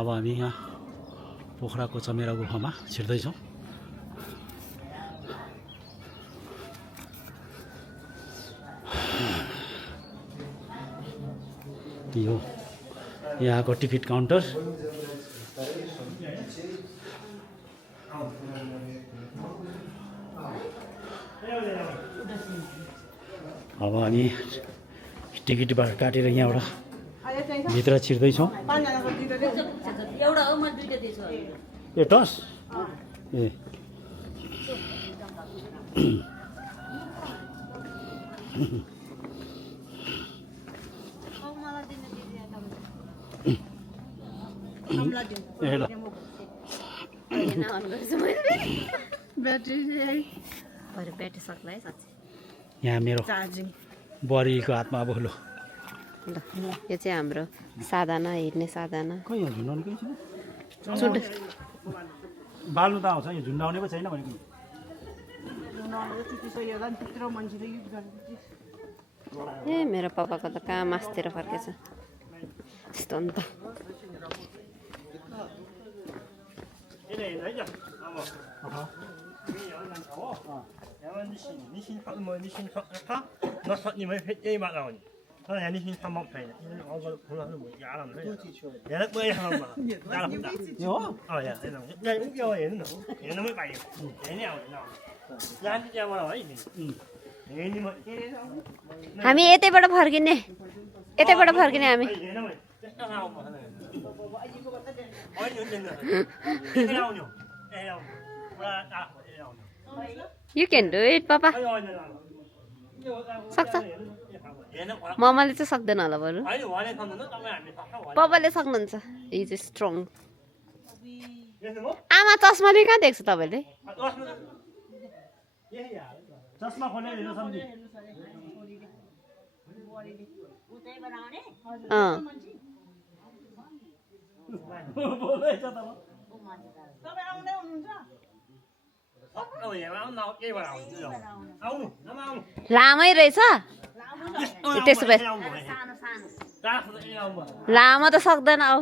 अब हामी यहाँ पोखराको चमेरा गुफामा छिर्दैछौँ। यो यहाँको टिकट काउन्टर। अब हामी टिकटबाट काटेर यहाँबाट भित्र छिर्दैछौँ। ए टस ए यहाँ मेरो बरीको हातमा अब लो। यो चाहिँ हाम्रो साधना हिँड्ने साधना। खै यहाँ झुन्डाउने केही छैन। बाल्नु त आउँछ, यो झुन्डाउने पो छैन भनेको। ए मेरो पापाको त कहाँ मासतिर फर्केछ त्यस्तो अन्त। हामी यतैबाट फर्किने हामी। You can do it, Papa. सक्छ। मम्माले चाहिँ सक्दैन होला बरु। पापाले सक्नुहुन्छ। He is strong. आमा चस्माले कहाँ देख्छ तपाईँले? चस्मा खोलेर हेर्नु सम्झी। लामै रहेछ त्यसो भए लामो त सक्दैन। अब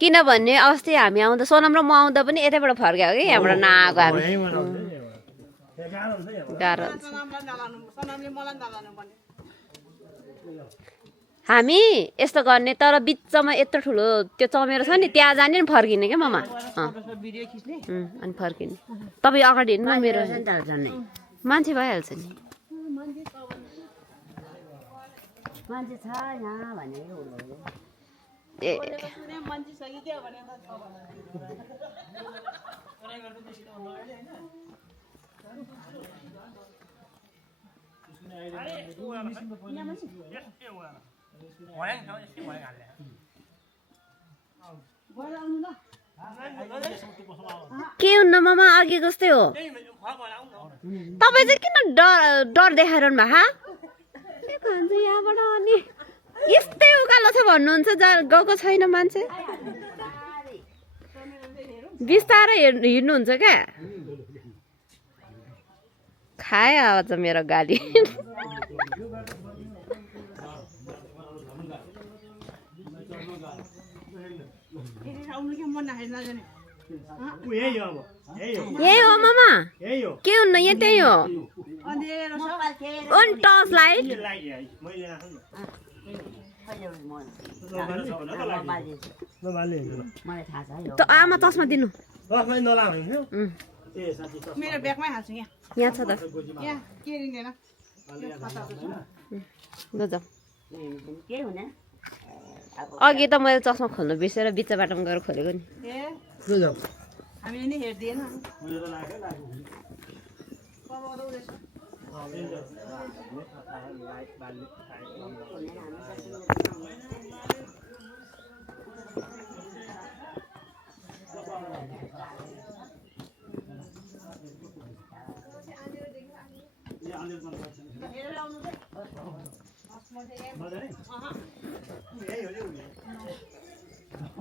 किनभने अस्ति हामी आउँदा सोनम र म आउँदा पनि यतैबाट फर्क्यो कि यहाँबाट नआएको हामी। गाह्रो हुन्छ। हामी यस्तो गर्ने तर बिचमा यत्रो ठुलो त्यो चमेरो छ नि त्यहाँ जाने नि फर्किने क्या ममा। अनि फर्किने। तपाईँ अगाडि हिँड्नु न मेरो मान्छे भइहाल्छ नि। ए के हुन्न मामा अघि जस्तै हो। तपाईँ चाहिँ किन डर देखाइरहनु भएको? यहाँबाट अनि यस्तै उकालो छ भन्नुहुन्छ गएको छैन मान्छे। बिस्तारै हिँड्नुहुन्छ क्या। खाए आज मेरो गाली। यही हो मामा। के हुन्न यहाँ त्यही हो। टर्च लाइट त आमा चस्मा दिनु। मेरो ब्यागमै हाल्छु यहाँ छ त। यहाँ के लिँदैन ल जाऊ। अघि त मैले चस्मा खोल्नु बिर्सेर बिच बाटोमा गएर खोलेको नि। हामीले नि हेर्दिएन।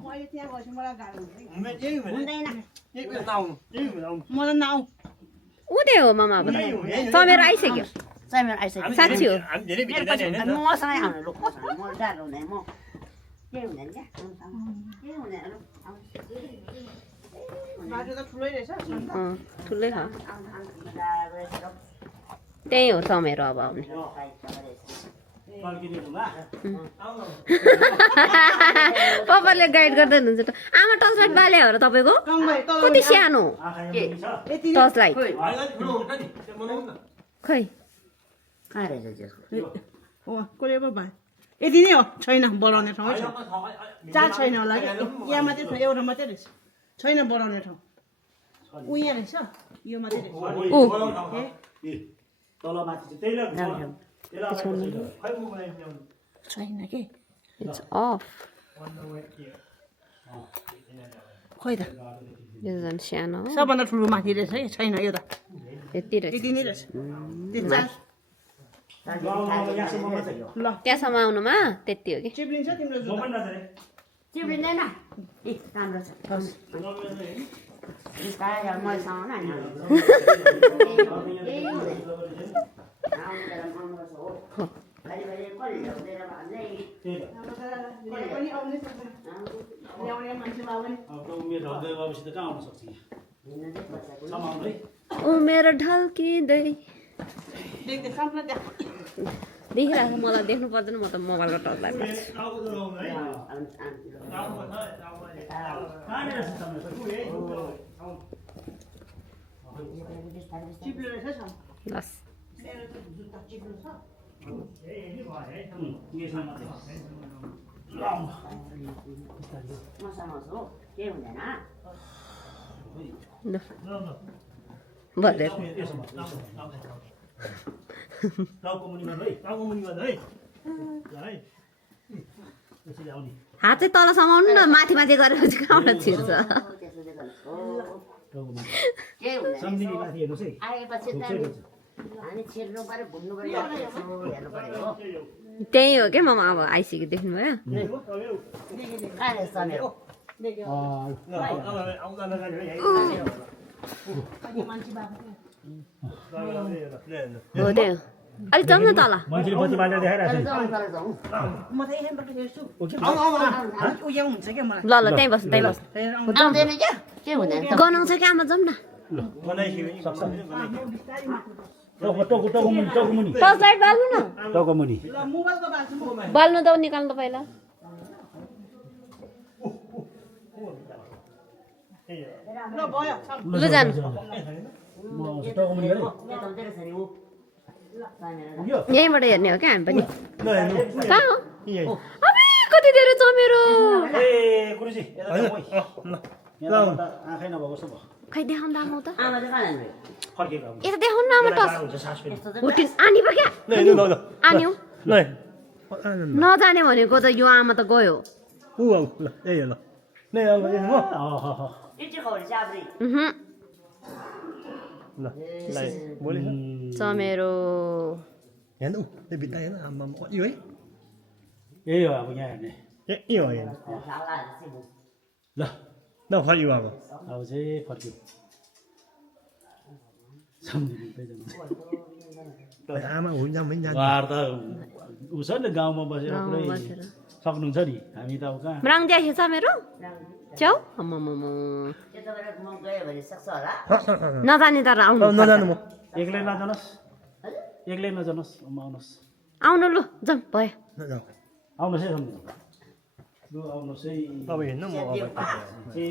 मैले त्यहाँ गएपछि मलाई गाह्रो हुन्छ। उतै हो मामा। अब चमेरो आइसक्यो। साँच्ची हो। बाटो त ठुलै रहेछ ठुलै छ त्यही हो चमेरो अब आउने पापाले गाइड गर्दै हुनुहुन्छ त आमा टर्च लाइट बाले हो र तपाईँको कति सानो टर्च लाइट खै कसले पो भयो यति नै हो छैन बढाउने ठाउँ छ चार छैन होला कि यहाँ मात्रै छ एउटा मात्रै रहेछ छैन बढाउने ठाउँ ऊ यहाँ रहेछ यो मात्रै रहेछ तल माथि छैन के इट्स अफ खोइ त यो झन् सानो हो सबभन्दा ठुलो माथि रहेछ कि छैन यो त यति रहेछ यति नै रहेछ त्यो चार ल त्यहाँसम्म आउनुमा त्यति हो कि चिप्लिन्छ तिम्रो जुत्ता चिप्लिँदैन राम्रो छ पनि आउनै सक्दैन ल्याउने मान्छे भए पनि उमेर ढल्किँदै देख्दै सामना त्यहाँ देखिरहेको मलाई देख्नु पर्दैन म त मोबाइलको टर्च लाइट चिप्लो रहेछ बस मेरो त जुत्ता चिप्लो छ भरे हात चाहिँ तलसम्म आउनु न माथि माथि गरेपछि कहाँबाट छिर्छ त्यही हो क्या मामा अब आइसक्यो देख्नुभयो हो त्यही हो अलिक जाउँ न तल मान्छेले बत्ती बालेर देखाइरहेको म त यहाँबाट हेर्छु ऊ यहाँ हुन्छ क्या मलाई ल ल त्यहीँ बस्नु त्यहीँ बस्नु आउँदैन क्या के हुँदैन गनाउँछ कि आमा जाउँ न टर्च लाइट बाल्नु न टाउकोमुनि ल मोबाइलको बाल्छु मोबाइल बाल्नु त निकाल्नु त पहिला ल भयो लु जानु टाउकोमुनि गरे यहीँबाट हेर्ने हो क्या हामी पनि कहाँ हो अबे कति धेरै चमेरो ए गुरुजी आँखै नभएको जस्तो भयो खै देखाउनु त आमा त आमा चाहिँ कहाँ जानु फर्केको यता देखाउनु न आमा टर्च हुन्छ सास फेरि होटिन आनी पो क्या आनी हो नजाने भनेको त यो आमा त गयो इटी खबर चाब्री चमेरो यही हो अब यहाँ हेर्ने ल अब चाहिँ फर्क्यो उहाँहरू त ऊ छ नि गाउँमा बसेर पुरै सक्नुहुन्छ नि हामी त अब कहाँ म्राङ देखियो चमेरो च्याउ आम्मामा त्यताबाट म गयो भने सक्छ होला नजाने तर आउनु एक्लै नजानुहोस् एक्लै नजानुहोस् आउनुहोस् आउनु लु जाउँ भयो आउनुहोस् है सम्झनु लु आउनुहोस् है ए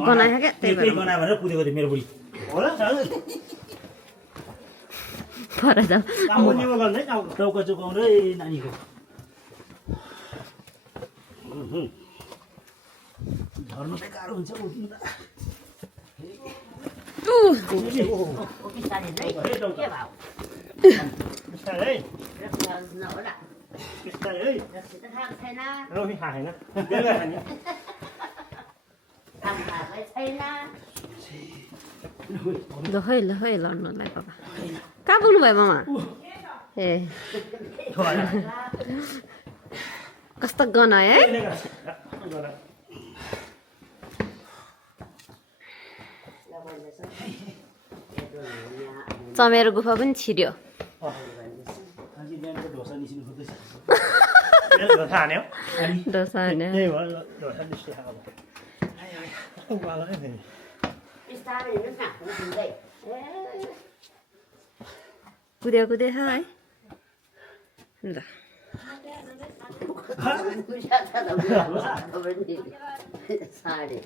गनायो क्या त्यही भएर गनायो भनेर कुदेको थियो मेरो बुढी पर जाऊ टाउका चुकाउनु है नानीको झर्नु चाहिँ गाह्रो हुन्छ उठ्नु ल खै लड्नुलाई बाबा कहाँ पुग्नु भयो मामा ए कस्तो गनायो है चमेरो गुफा पनि छिर्यो थाहा अनि डोसा होइन त्यही भएर ढोसा निस्के अब बिस्तारै हिँड्नुहोस् न हिँड्दै कुद्यो कुद्यो छ है ल साढे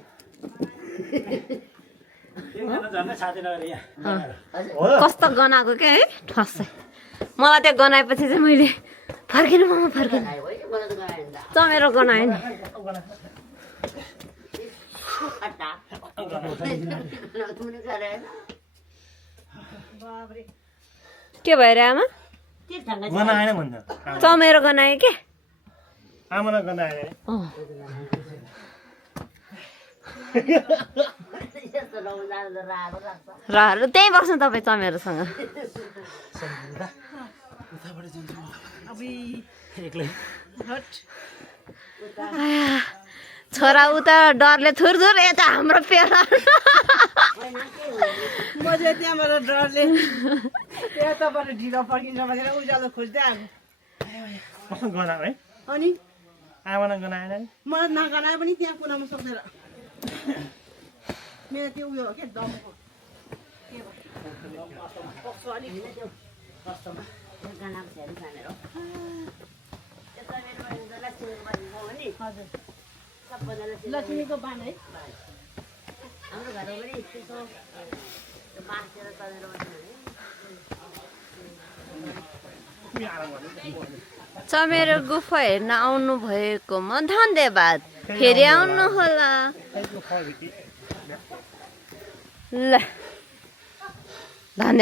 झन्डै साथी लगेर यहाँ कस्तो गनाएको क्या है ठस्सै मलाई त्यो गनाएपछि चाहिँ मैले फर्किनु मामा फर्किनु चमेरो गनायो नि के भएर आमा गनाएन भन्छ चमेरो गनायो के आमालाई गनाएन र त्यहीँ बस्नु तपाईँ चमेरोसँग एक्लै छोरा उता डरले थुरथुर यता हाम्रो पेला म चाहिँ त्यहाँबाट डरले त्यताबाट ढिलो फर्किन्छ भनेर उज्यालो खोज्दै आएको गनायो है अनि आमालाई गनाएन नि मलाई नगनाए पनि त्यहाँ कुदाउनु सक्दैन मेरो त्यो उयो हो क्या दमको लक्ष्मीको बान है हाम्रो घरमा पनि त्यस्तो बाँसेर चलेर चमेरो गुफा हेर्न आउनु भएकोमा धन्यवाद फेरि आउनु होला ल